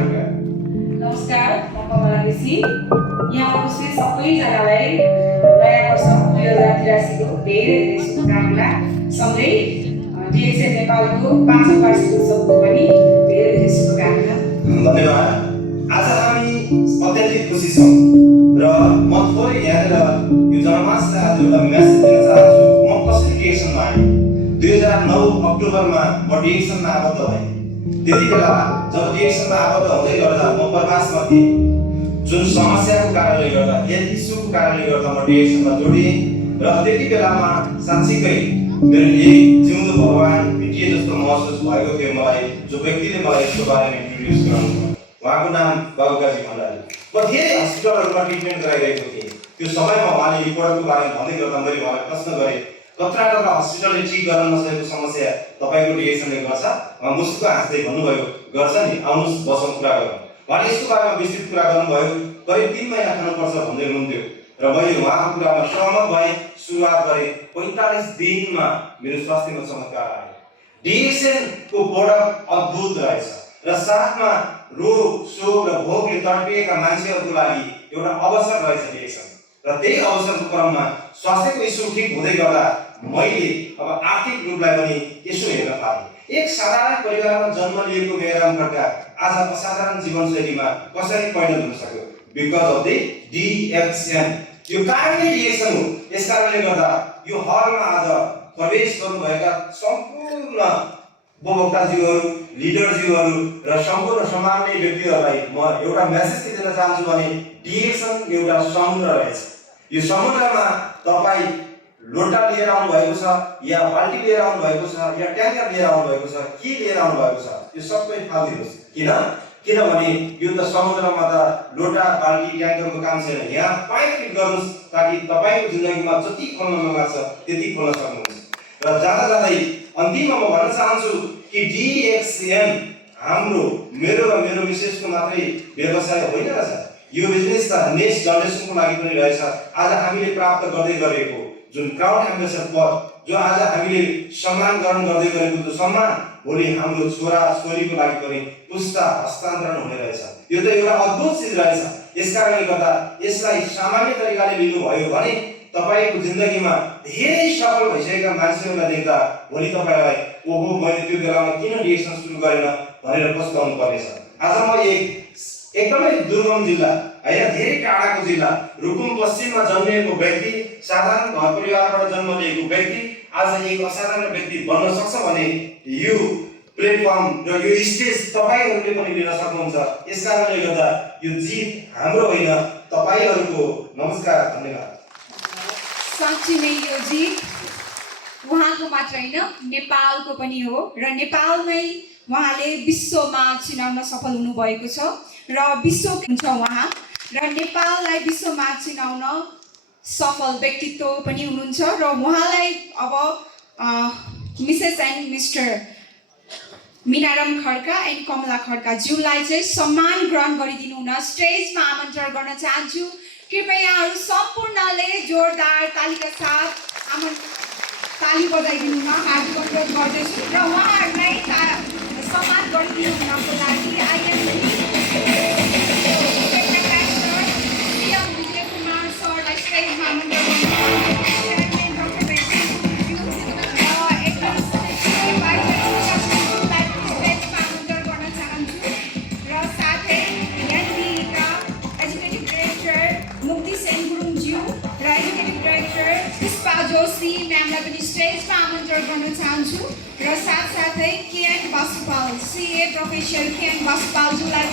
खड्का। नमस्कार, म कमला ऋषि। यहाँ उपस्थित सबैजनालाई नयाँ वर्ष 2083 को धेरै धेरै शुभकामना सँगै डिएक्सएन नेपालको 5औं वार्षिक उत्सवको पनि धेरै धेरै शुभकामना। धन्यवाद। आज हामी अत्यन्तै खुसी छौँ र म थोरै यहाँनिर यो जनमासलाई आज एउटा मेसेज दिन चाहन्छु। म कसरी डिएक्सनमा आएँ? 2009 अक्टोबरमा म डिएक्सनमा आबद्ध भएँ। त्यति बेला जब डिएक्सनमा आबद्ध हुँदै गर्दा म प्रवासमा थिएँ। जुन समस्याको कारणले गर्दा हेल्थ इस्युको कारणले गर्दा म डिएक्सनमा जोडिएँ र त्यति बेलामा साँच्चीकै मेरो एक जिउँदो भगवान भेटिए जस्तो महसुस भएको थियो मलाई, जो व्यक्तिले मलाई यसको बारेमा इन्ट्रोड्युस गराउनुभयो। उहाँको नाम बाबुकाजी भण्डारी। म धेरै हस्पिटलहरूमा ट्रिटमेन्ट गराइरहेको थिएँ। त्यो समयमा उहाँले यो प्रोडक्टको बारेमा भन्दै गर्दा मैले उहाँलाई प्रश्न गरेँ, कत्रा हस्पिटलले ठिक गर्न नसकेको समस्या तपाईँको डिएक्सनले गर्छ? उहाँ मुस्क हाँस्दै भन्नुभयो, गर्छ नि, आउनुहोस् बसौँ कुरा गरौँ। उहाँले यसको बारेमा विस्तृत कुरा गर्नुभयो। करिब 3 महिना खानुपर्छ भन्दै हुनुहुन्थ्यो र मैले उहाँको कुरामा सहमत भएँ। सुरुवात गरेँ। 45 दिनमा मेरो स्वास्थ्यमा चमत्कार आयो। डिएक्सनको प्रोडक्ट अद्भुत रहेछ र साथमा रोग शोक र भोगले तडपिएका मान्छेहरूको लागि एउटा अवसर रहेछ डिएक्सन। र त्यही अवसरको क्रममा स्वास्थ्यको इस्यु ठिक हुँदै गर्दा मैले अब आर्थिक रूपलाई पनि यसो हेर्न थालेँ। एक साधारण परिवारमा जन्म लिएको मेराम खड्का आज असाधारण जीवनशैलीमा कसरी परिणत हुन सक्यो? Because of the DXN. यो कारणले डिएक्सन हो। यसकारणले गर्दा यो हलमा आज प्रवेश गर्नुभएका सम्पूर्ण उपभोक्ताज्यूहरू, लिडरज्यूहरू र सम्पूर्ण समाजले व्यक्तिहरूलाई म एउटा मेसेज के दिन चाहन्छु भने डिएक्सन एउटा समुद्र रहेछ। यो समुद्रमा तपाईँ लोटा लिएर आउनु भएको छ या बाल्टी लिएर आउनु भएको छ या ट्याङ्कर लिएर आउनु भएको छ, के लिएर आउनु भएको छ, यो सबै फाल्दिनुहोस्। किनभने यो त समुद्रमा त लोटा बाल्टी ट्याङ्करको काम छैन। यहाँ पाइप फिट गर्नुहोस् ताकि तपाईँको जिन्दगीमा जति खोल्न मन लाग्छ त्यति खोल्न सक्नुहुन्छ। र जाँदै अन्तिममा म भन्न चाहन्छु कि डिएक्सएन हाम्रो मेरो र मेरो मिसेसको मात्रै व्यवसाय होइन रहेछ। यो बिजनेस त नेक्स्ट जेनेरेसनको लागि पनि रहेछ। आज हामीले प्राप्त गर्दै गरेको जुन क्राउन एम्बेसडर पद, जो आज हामीले सम्मान ग्रहण गर्दै गरेको जो सम्मान, भोलि हाम्रो छोरा छोरीको लागि पनि पुस्ता हस्तान्तरण हुने रहेछ। यो त एउटा अद्भुत चिज रहेछ। यसकारणले गर्दा यसलाई सामान्य तरिकाले लिनुभयो भने तपाईको जिन्दगीमा धेरै सफल भइसकेका मान्छेहरूलाई देख्दा भोलि तपाईलाई ओहो मैले त्यो बेलामा किन डिएक्सन सुरु गरेन भनेर पछुताउनु पर्नेछ। आज म एकदमै दुर्गम जिल्ला हैन, धेरै टाढाको जिल्ला रुकुम पश्चिममा जन्मिएको व्यक्ति, साधारण घर परिवारबाट जन्म लिएको व्यक्ति आज एक असाधारण व्यक्ति बन्न सक्छ भने यो प्लेटफर्म र यो स्टेज तपाईहरुले पनि लिन सक्नुहुन्छ। यसकारणले गर्दा यो जित हाम्रो होइन, तपाईहरुको। नमस्कार, धन्यवाद। साँच्चै नै यो जित उहाँको मात्र होइन, नेपालको पनि हो र नेपालमै उहाँले विश्वमा चिनाउन सफल हुनुभएको छ र विश्व हुन्छ उहाँ र नेपाललाई विश्वमा चिनाउन सफल व्यक्तित्व पनि हुनुहुन्छ र उहाँलाई अब Mrs and Mr Minaram Khadka and Kamala Khadka ज्यूलाई चाहिँ सम्मान ग्रहण गरिदिनु हुन स्टेजमा आमन्त्रण गर्न चाहन्छु। कृपयाहरू सम्पूर्णले जोरदार तालीका साथ ताली बजाइदिनु हुन हार्दिक अनुरोध गर्दछु र उहाँहरूलाई सम्मान गरिदिनु हुनको लागि म्यामलाई पनि स्टेजमा आमन्त्रण गर्न चाहन्छु र साथसाथै केएन बासुपाल, सिए प्रोफेसर केएन बासुपालज्यूलाई